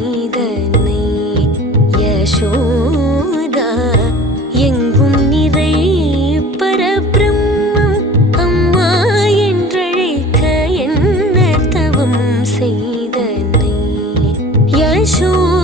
செய்தனை யசோதா எங்கும் நிறை பரபிரம்மம் அம்மா என்றழைக்க என்ன தவம் செய்தனை யசோதா